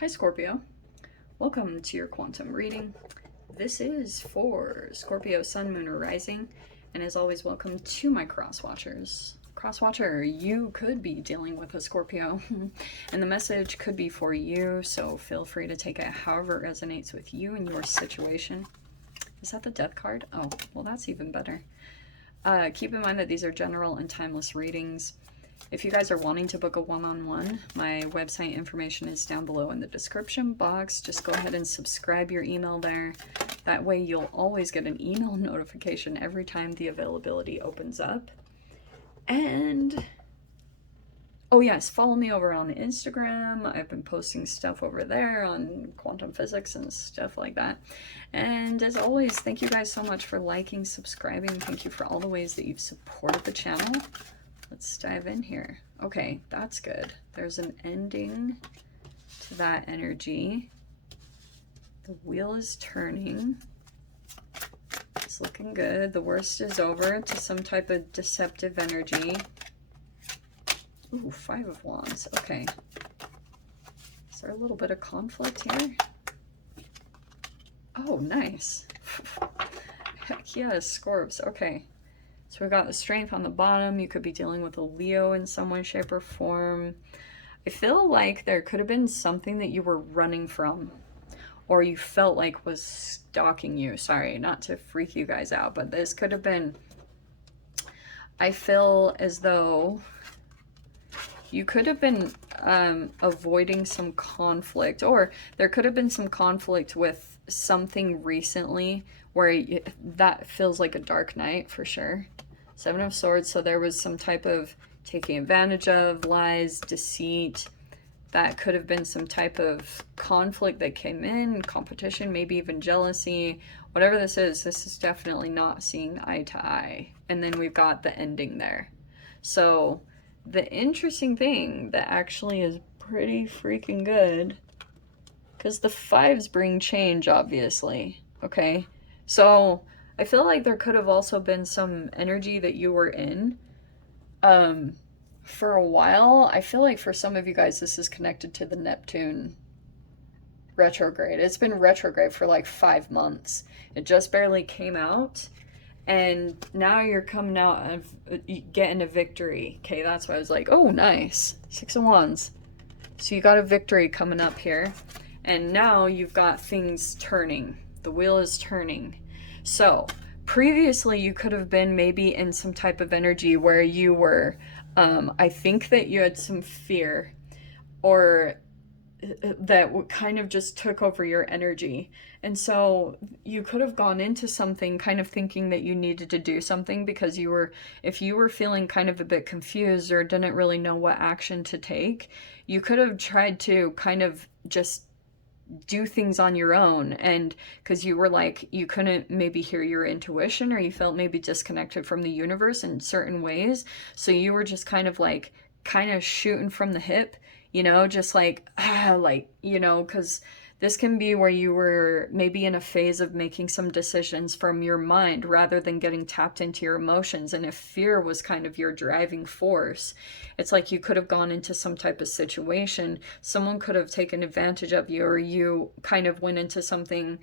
Hi Scorpio, welcome to your quantum reading. This is for Scorpio Sun, Moon, or Rising, and as always, welcome to my cross watchers. Cross watcher, you could be dealing with a Scorpio, and the message could be for you, so feel free to take it however it resonates with you and your situation. Is that the Death card? Oh, well, that's even better. Keep in mind that these are general and timeless readings. If you guys are wanting to book a one-on-one, my website information is down below in the description box. Just go ahead and subscribe your email there. That way you'll always get an email notification every time the availability opens up. And, oh yes, follow me over on Instagram. I've been posting stuff over there on quantum physics and stuff like that. And as always, thank you guys so much for liking, subscribing. Thank you for all the ways that you've supported the channel. Let's dive in here. Okay, that's good. There's an ending to that energy. The wheel is turning. It's looking good. The worst is over to some type of deceptive energy. Ooh, 5 of Wands. Okay. Is there a little bit of conflict here? Oh, nice. Heck yeah, Scorps. Okay. So we've got the Strength on the bottom. You could be dealing with a Leo in some way, shape, or form. I feel like there could have been something that you were running from, or you felt like was stalking you. Sorry, not to freak you guys out, but this could have been, I feel as though you could have been avoiding some conflict, or there could have been some conflict with something recently where that feels like a dark night for sure. 7 of Swords, so there was some type of taking advantage of, lies, deceit. That could have been some type of conflict that came in, competition, maybe even jealousy. Whatever this is definitely not seeing eye to eye. And then we've got the ending there. So the interesting thing that actually is pretty freaking good, because the 5s bring change, obviously, okay? So I feel like there could have also been some energy that you were in for a while. I feel like for some of you guys, this is connected to the Neptune retrograde. It's been retrograde for like 5 months. It just barely came out. And now you're coming out of getting a victory. Okay, that's why I was like, oh, nice. 6 of Wands. So you got a victory coming up here. And now you've got things turning. The wheel is turning. So previously you could have been maybe in some type of energy where you were, I think that you had some fear, or that kind of just took over your energy. And so you could have gone into something kind of thinking that you needed to do something because you were, if you were feeling kind of a bit confused or didn't really know what action to take, you could have tried to kind of just do things on your own, and because you were like, you couldn't maybe hear your intuition, or you felt maybe disconnected from the universe in certain ways, so you were just kind of shooting from the hip, you know, just like you know, because this can be where you were maybe in a phase of making some decisions from your mind rather than getting tapped into your emotions. And if fear was kind of your driving force, it's like you could have gone into some type of situation. Someone could have taken advantage of you, or you kind of went into something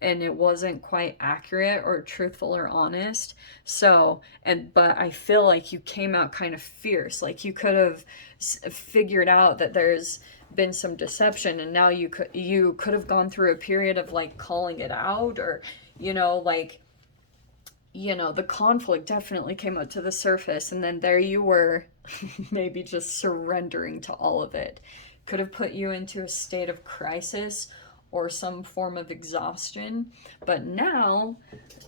and it wasn't quite accurate or truthful or honest. So, but I feel like you came out kind of fierce. Like you could have figured out that there's been some deception, and now you could have gone through a period of like calling it out, or you know, like, you know, the conflict definitely came up to the surface, and then there you were maybe just surrendering to all of it. Could have put you into a state of crisis or some form of exhaustion, but now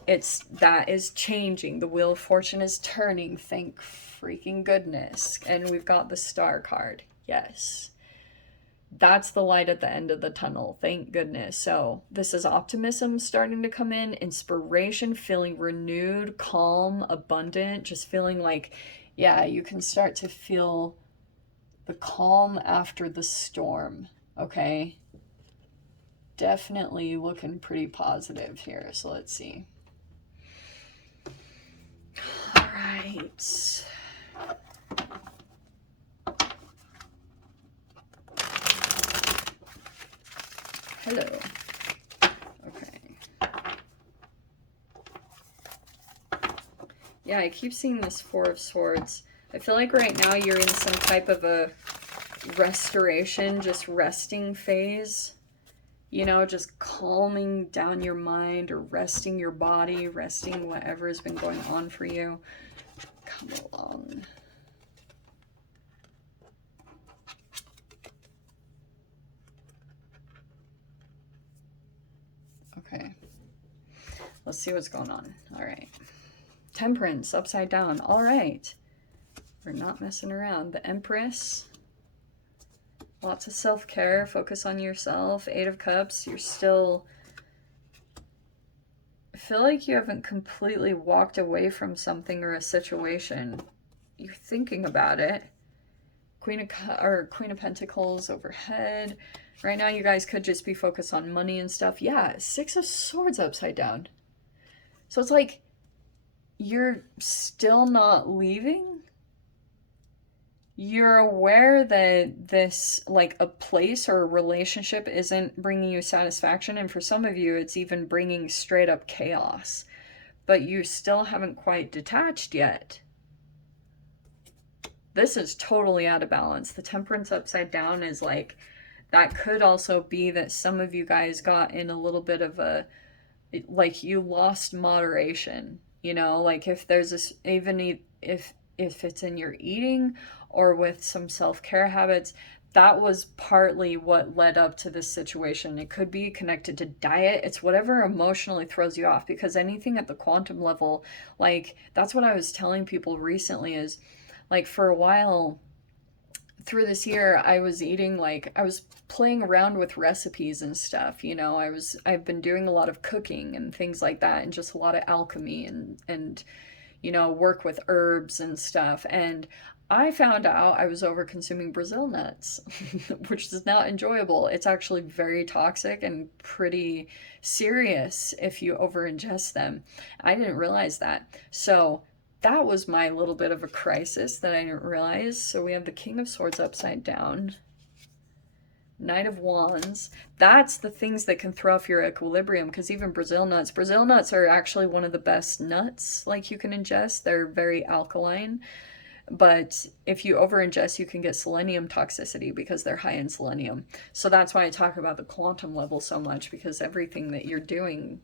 that is changing. The wheel of fortune is turning, thank freaking goodness. And we've got the Star card. Yes, that's the light at the end of the tunnel, thank goodness. So this is optimism starting to come in, inspiration, feeling renewed, calm, abundant, just feeling like, yeah, you can start to feel the calm after the storm. Okay, definitely looking pretty positive here. So let's see. All right. Hello. Okay. Yeah, I keep seeing this Four of Swords. I feel like right now you're in some type of a restoration, just resting phase. You know, just calming down your mind or resting your body, resting whatever has been going on for you. Come along. Okay. Let's see what's going on. All right. Temperance, upside down. All right. We're not messing around. The Empress. Lots of self-care. Focus on yourself. Eight of Cups. You're still... I feel like you haven't completely walked away from something or a situation. You're thinking about it. Queen of Pentacles overhead. Right now you guys could just be focused on money and stuff. Yeah, Six of Swords upside down. So it's like you're still not leaving. You're aware that this, like, a place or a relationship isn't bringing you satisfaction, and for some of you it's even bringing straight up chaos, but you still haven't quite detached yet. This is totally out of balance. The Temperance upside down is like, that could also be that some of you guys got in a little bit of a, like, you lost moderation, you know, like if there's this, even if it's in your eating or with some self-care habits, that was partly what led up to this situation. It could be connected to diet. It's whatever emotionally throws you off, because anything at the quantum level, like, that's what I was telling people recently is, like, for a while through this year, I was eating, like, I was playing around with recipes and stuff, you know. I've been doing a lot of cooking and things like that, and just a lot of alchemy and you know, work with herbs and stuff. And I found out I was over consuming Brazil nuts, which is not enjoyable. It's actually very toxic and pretty serious if you over ingest them. I didn't realize that. So that was my little bit of a crisis that I didn't realize. So we have the King of Swords upside down. Knight of Wands. That's the things that can throw off your equilibrium, because even Brazil nuts are actually one of the best nuts, like, you can ingest. They're very alkaline, but if you over ingest, you can get selenium toxicity because they're high in selenium. So that's why I talk about the quantum level so much, because everything that you're doing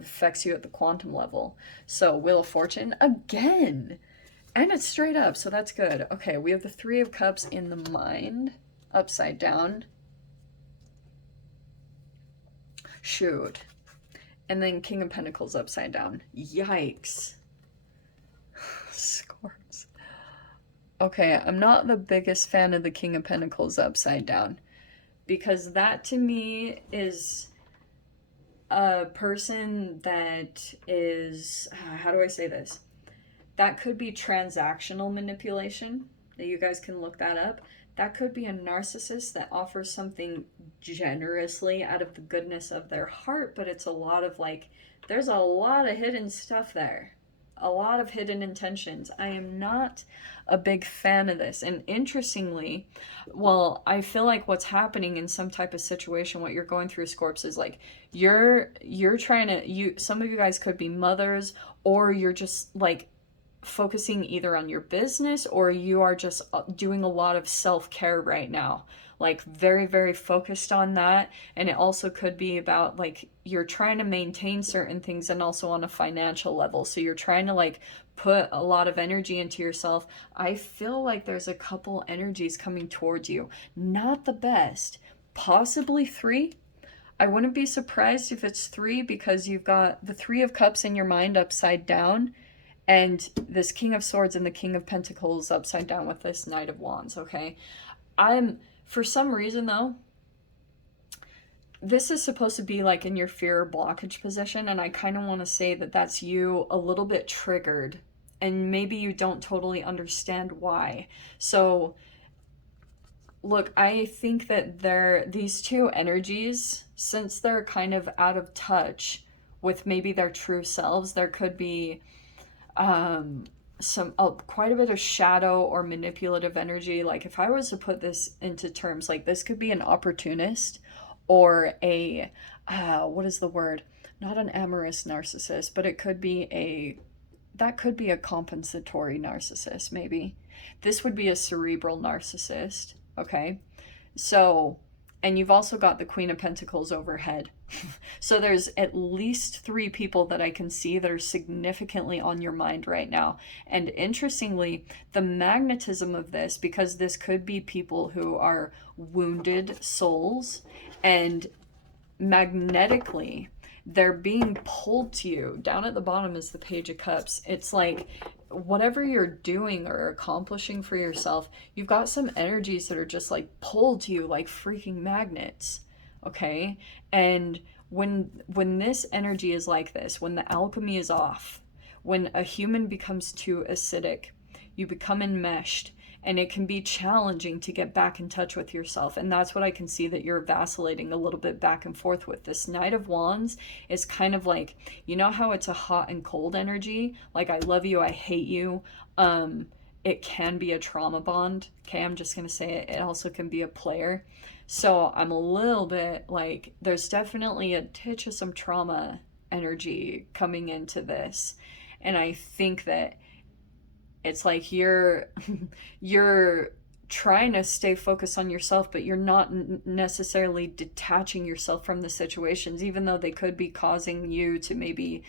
affects you at the quantum level. So Wheel of Fortune again, and it's straight up, so that's good. Okay, we have the Three of Cups in the mind upside down. Shoot. And then King of Pentacles upside down. Yikes. Scores. Okay, I'm not the biggest fan of the King of Pentacles upside down, because that to me is a person that is, how do I say this? That could be transactional manipulation. That you guys can look that up. That could be a narcissist that offers something generously out of the goodness of their heart, but it's a lot of, like, there's a lot of hidden stuff there. A lot of hidden intentions. I am not a big fan of this. And interestingly, well, I feel like what's happening in some type of situation, what you're going through, Scorps, is like you're trying to, some of you guys could be mothers, or you're just like focusing either on your business, or you are just doing a lot of self-care right now, like very, very focused on that. And it also could be about, like, you're trying to maintain certain things, and also on a financial level, so you're trying to, like, put a lot of energy into yourself. I feel like there's a couple energies coming towards you, not the best, possibly three. I wouldn't be surprised if it's three, because you've got the Three of Cups in your mind upside down, and this King of Swords and the King of Pentacles upside down with this Knight of Wands, okay? For some reason, though, this is supposed to be, like, in your fear or blockage position, and I kind of want to say that that's you a little bit triggered, and maybe you don't totally understand why. So, look, I think that these two energies, since they're kind of out of touch with maybe their true selves, there could be quite a bit of shadow or manipulative energy. Like, if I was to put this into terms, like, this could be an opportunist, or a, what is the word? Not an amorous narcissist, but it could be that could be a compensatory narcissist, maybe. This would be a cerebral narcissist, okay? So, and you've also got the Queen of Pentacles overhead. So there's at least 3 people that I can see that are significantly on your mind right now. And interestingly, the magnetism of this, because this could be people who are wounded souls, and magnetically they're being pulled to you. Down at the bottom is the Page of Cups. It's like whatever you're doing or accomplishing for yourself, you've got some energies that are just like pulled to you like freaking magnets. Okay? And when this energy is like this, when the alchemy is off, when a human becomes too acidic, you become enmeshed, and it can be challenging to get back in touch with yourself. And that's what I can see that you're vacillating a little bit back and forth with. This Knight of Wands is kind of like, you know how it's a hot and cold energy? Like, I love you, I hate you. It can be a trauma bond. Okay, I'm just going to say it. It also can be a player. So I'm a little bit like, there's definitely a touch of some trauma energy coming into this. And I think that it's like you're trying to stay focused on yourself, but you're not necessarily detaching yourself from the situations, even though they could be causing you to maybe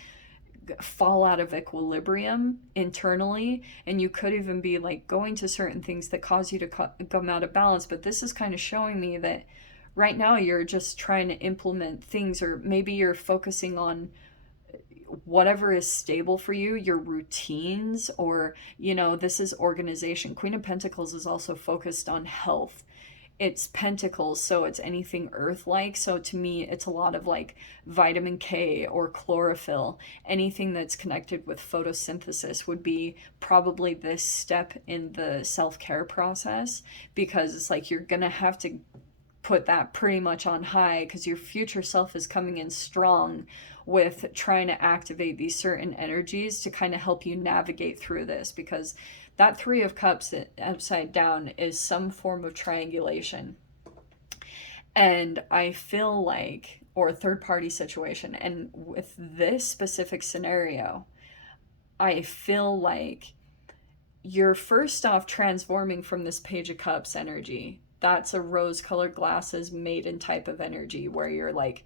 fall out of equilibrium internally. And you could even be like going to certain things that cause you to come out of balance. But this is kind of showing me that right now you're just trying to implement things, or maybe you're focusing on whatever is stable for you, your routines, or, you know, this is organization. Queen of Pentacles is also focused on health. It's pentacles, so it's anything earth-like. So to me, it's a lot of like vitamin K or chlorophyll. Anything that's connected with photosynthesis would be probably this step in the self-care process, because it's like you're gonna have to put that pretty much on high, because your future self is coming in strong with trying to activate these certain energies to kind of help you navigate through this, because that 3 of Cups upside down is some form of triangulation. And I feel like, or a third party situation, and with this specific scenario, I feel like you're first off transforming from this Page of Cups energy. That's a rose-colored glasses maiden type of energy, where you're like,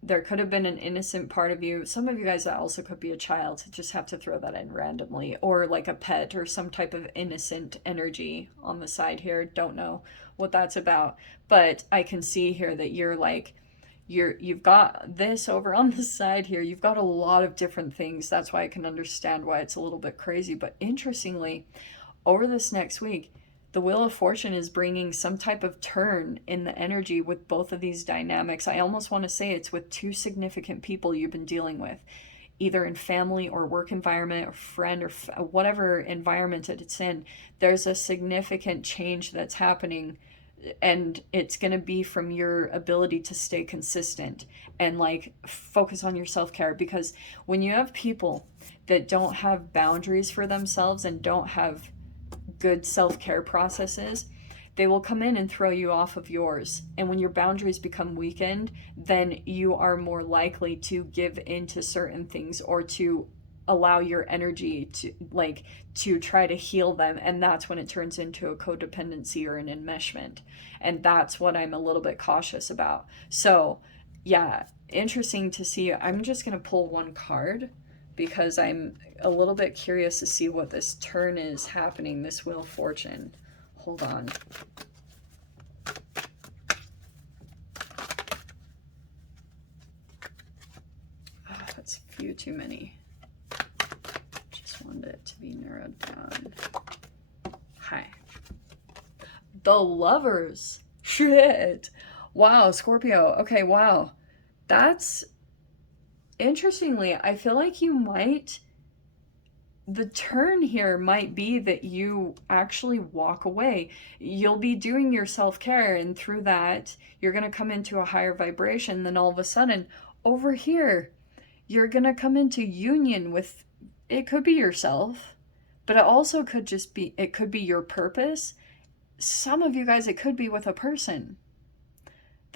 there could have been an innocent part of you. Some of you guys, that also could be a child. Just have to throw that in randomly, or like a pet or some type of innocent energy on the side here. Don't know what that's about, but I can see here that you're like, you've got this over on the side here. You've got a lot of different things. That's why I can understand why it's a little bit crazy. But interestingly, over this next week, the Wheel of Fortune is bringing some type of turn in the energy with both of these dynamics. I almost want to say it's with 2 significant people you've been dealing with, either in family or work environment or friend or whatever environment it's in. There's a significant change that's happening, and it's going to be from your ability to stay consistent and like focus on your self-care. Because when you have people that don't have boundaries for themselves and don't have good self-care processes, they will come in and throw you off of yours. And when your boundaries become weakened, then you are more likely to give into certain things, or to allow your energy to try to heal them. And that's when it turns into a codependency or an enmeshment. And that's what I'm a little bit cautious about. So yeah, interesting to see. I'm just going to pull one card, because I'm a little bit curious to see what this turn is happening, this Wheel of Fortune. Hold on. Oh, that's a few too many. Just wanted it to be narrowed down. Hi. The Lovers. Shit. Wow, Scorpio. Okay, wow. That's... Interestingly, I feel like the turn here might be that you actually walk away. You'll be doing your self-care, and through that, you're going to come into a higher vibration. Then all of a sudden, over here, you're going to come into union with, it could be yourself, but it also could just be, it could be your purpose. Some of you guys, it could be with a person.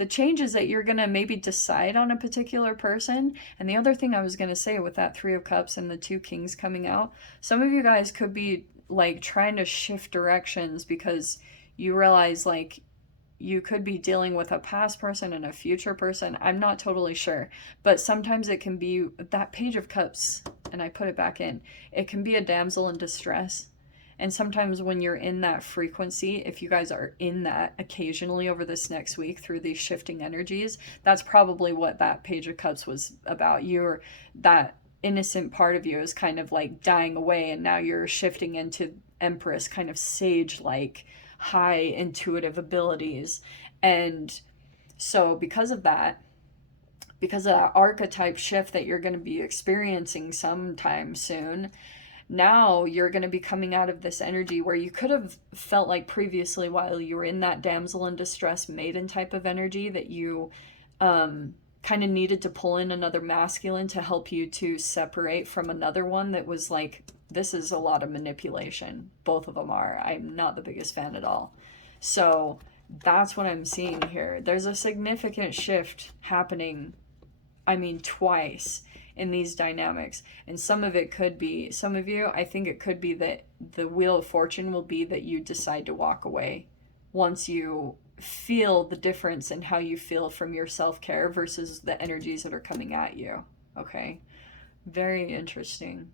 the change is that you're going to maybe decide on a particular person. And the other thing I was going to say with that Three of Cups and the two Kings coming out, some of you guys could be like trying to shift directions because you realize like you could be dealing with a past person and a future person. I'm not totally sure, but sometimes it can be that Page of Cups, and I put it back in, it can be a damsel in distress. And sometimes when you're in that frequency, if you guys are in that occasionally over this next week through these shifting energies, that's probably what that Page of Cups was about. You're that innocent part of you is kind of like dying away, and now you're shifting into Empress, kind of sage like high intuitive abilities. And so because of that archetype shift that you're going to be experiencing sometime soon, now you're going to be coming out of this energy where you could have felt like previously while you were in that damsel in distress maiden type of energy that you kind of needed to pull in another masculine to help you to separate from another one that was like, this is a lot of manipulation. Both of them are. I'm not the biggest fan at all. So that's what I'm seeing here. There's a significant shift happening, I mean, twice in these dynamics. And some of it could be, some of you, I think it could be that the Wheel of Fortune will be that you decide to walk away once you feel the difference in how you feel from your self-care versus the energies that are coming at you. Okay? Very interesting.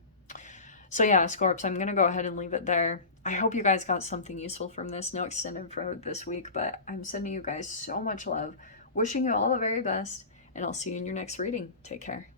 So yeah, Scorps, I'm going to go ahead and leave it there. I hope you guys got something useful from this. No extended for this week, but I'm sending you guys so much love. Wishing you all the very best, and I'll see you in your next reading. Take care.